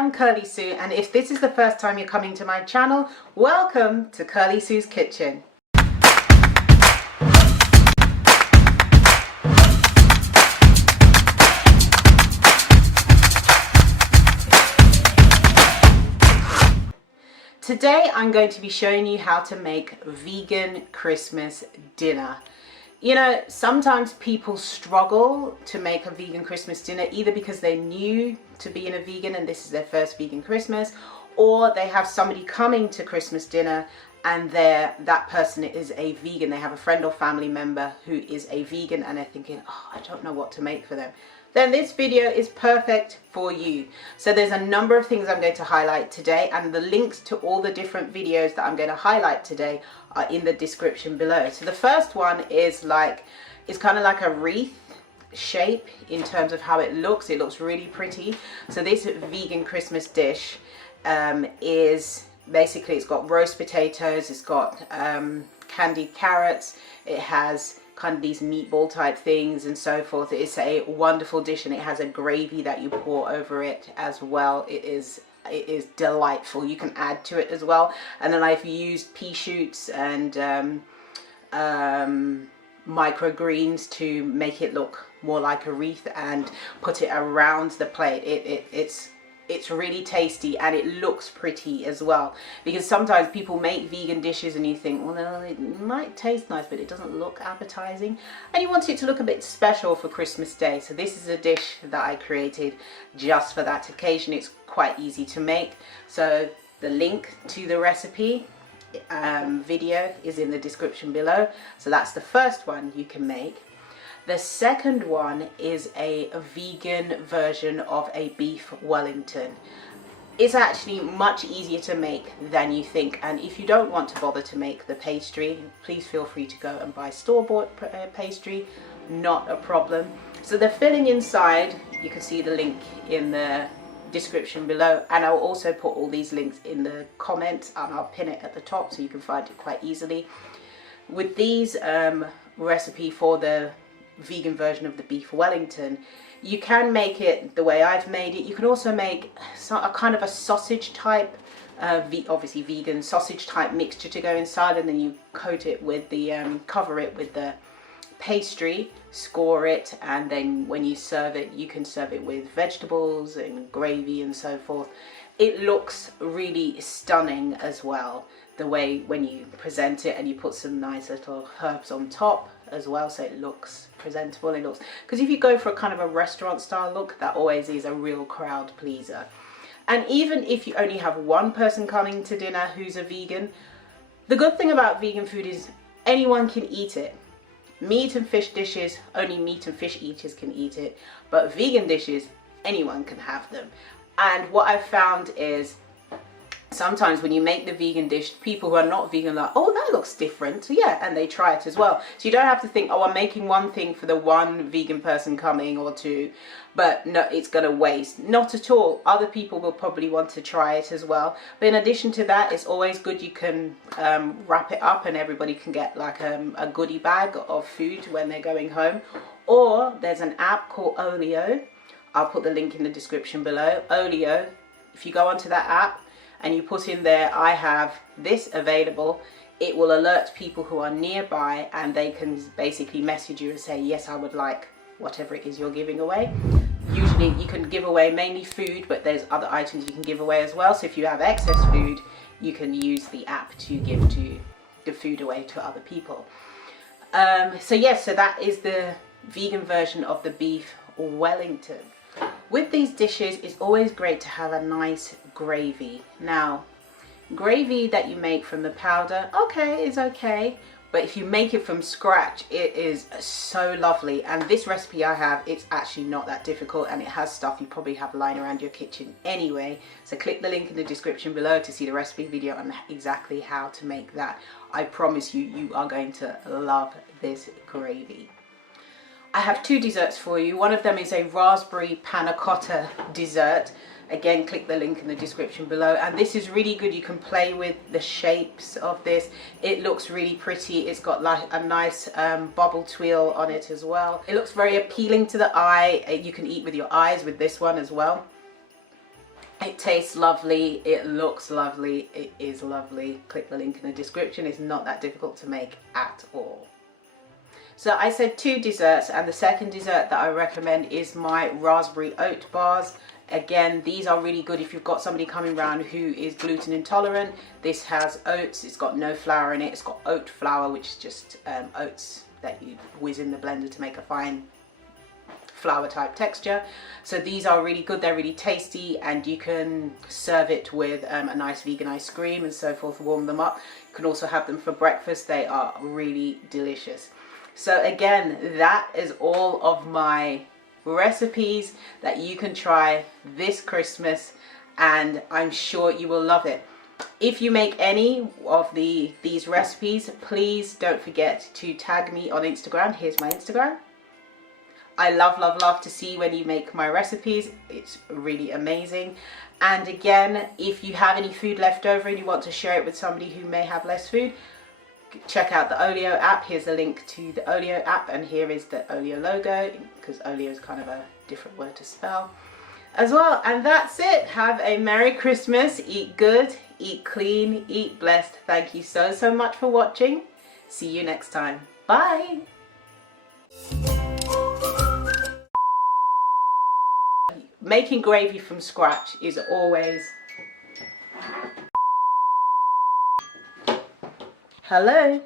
I'm Curly Sue, and if this is the first time you're coming to my channel, welcome to Curly Sue's Kitchen. Today I'm going to be showing you how to make vegan Christmas dinner. You know, sometimes people struggle to make a vegan Christmas dinner either because they're new to being a vegan and this is their first vegan Christmas, or they have somebody coming to Christmas dinner and that person is a vegan. They have a friend or family member who is a vegan and they're thinking, oh, I don't know what to make for them. Then this video is perfect for you. So there's a number of things I'm going to highlight today, and the links to all the different videos that I'm going to highlight today are in the description below. So the first one is kind of like a wreath shape in terms of how it looks. It looks really pretty. So this vegan Christmas dish is basically, it's got roast potatoes, it's got candied carrots, it has kind of these meatball type things and so forth. It's a wonderful dish and it has a gravy that you pour over it as well. It is delightful. You can add to it as well. And then I've used pea shoots and microgreens to make it look more like a wreath and put it around the plate. It's really tasty and it looks pretty as well, because sometimes people make vegan dishes and you think, well, no, it might taste nice but it doesn't look appetizing, and you want it to look a bit special for Christmas Day. So this is a dish that I created just for that occasion. It's quite easy to make, so the link to the recipe video is in the description below. So that's the first one you can make. The second one is a vegan version of a beef Wellington. It's actually much easier to make than you think, and if you don't want to bother to make the pastry, please feel free to go and buy store-bought pastry, not a problem. So the filling inside, you can see the link in the description below, and I'll also put all these links in the comments and I'll pin it at the top so you can find it quite easily. With these recipe for the vegan version of the beef Wellington, you can make it the way I've made it. You can also make a kind of a sausage type, obviously vegan sausage type mixture to go inside, and then you coat it with the cover it with the pastry, score it, and then when you serve it, you can serve it with vegetables and gravy and so forth. It looks really stunning as well, the way when you present it, and you put some nice little herbs on top as well, so it looks presentable. It looks, because if you go for a kind of a restaurant style look, that always is a real crowd pleaser. And even if you only have one person coming to dinner who's a vegan, the good thing about vegan food is anyone can eat it. Meat and fish dishes, only meat and fish eaters can eat it, but vegan dishes, anyone can have them. And what I've found is sometimes when you make the vegan dish, people who are not vegan are like, oh, that looks different. So yeah, and they try it as well. So you don't have to think, oh, I'm making one thing for the one vegan person coming or two, but no, it's going to waste. Not at all. Other people will probably want to try it as well. But in addition to that, it's always good you can wrap it up and everybody can get like a goodie bag of food when they're going home. Or there's an app called Olio. I'll put the link in the description below. Olio, if you go onto that app and you put in there, I have this available, it will alert people who are nearby and they can basically message you and say, yes, I would like whatever it is you're giving away. Usually you can give away mainly food, but there's other items you can give away as well. So if you have excess food, you can use the app to give food away to other people. So yes, so that is the vegan version of the beef Wellington. With these dishes, it's always great to have a nice gravy. Now, gravy that you make from the powder, okay, is okay, but if you make it from scratch, it is so lovely. And this recipe I have, it's actually not that difficult, and it has stuff you probably have lying around your kitchen anyway. So click the link in the description below to see the recipe video on exactly how to make that. I promise you, you are going to love this gravy. I have two desserts for you. One of them is a raspberry panna cotta dessert. Again, click the link in the description below. And this is really good. You can play with the shapes of this. It looks really pretty. It's got like a nice bubble twirl on it as well. It looks very appealing to the eye. You can eat with your eyes with this one as well. It tastes lovely, it looks lovely, it is lovely. Click the link in the description. It's not that difficult to make at all. So I said 2 desserts, and the second dessert that I recommend is my raspberry oat bars. Again, these are really good if you've got somebody coming around who is gluten intolerant. This has oats, it's got no flour in it, it's got oat flour, which is just oats that you whiz in the blender to make a fine flour type texture. So these are really good, they're really tasty, and you can serve it with a nice vegan ice cream and so forth, warm them up. You can also have them for breakfast, they are really delicious. So again, that is all of my recipes that you can try this Christmas, and I'm sure you will love it. If you make any of these recipes, please don't forget to tag me on Instagram. Here's my Instagram. I love to see when you make my recipes. It's really amazing. And again, if you have any food left over and you want to share it with somebody who may have less food, check out the Olio app. Here's a link to the Olio app, and here is the Olio logo, because Olio is kind of a different word to spell as well. And that's it. Have a Merry Christmas. Eat good, eat clean, eat blessed. Thank you so much for watching. See you next time. Bye. Making gravy from scratch is always... Hello?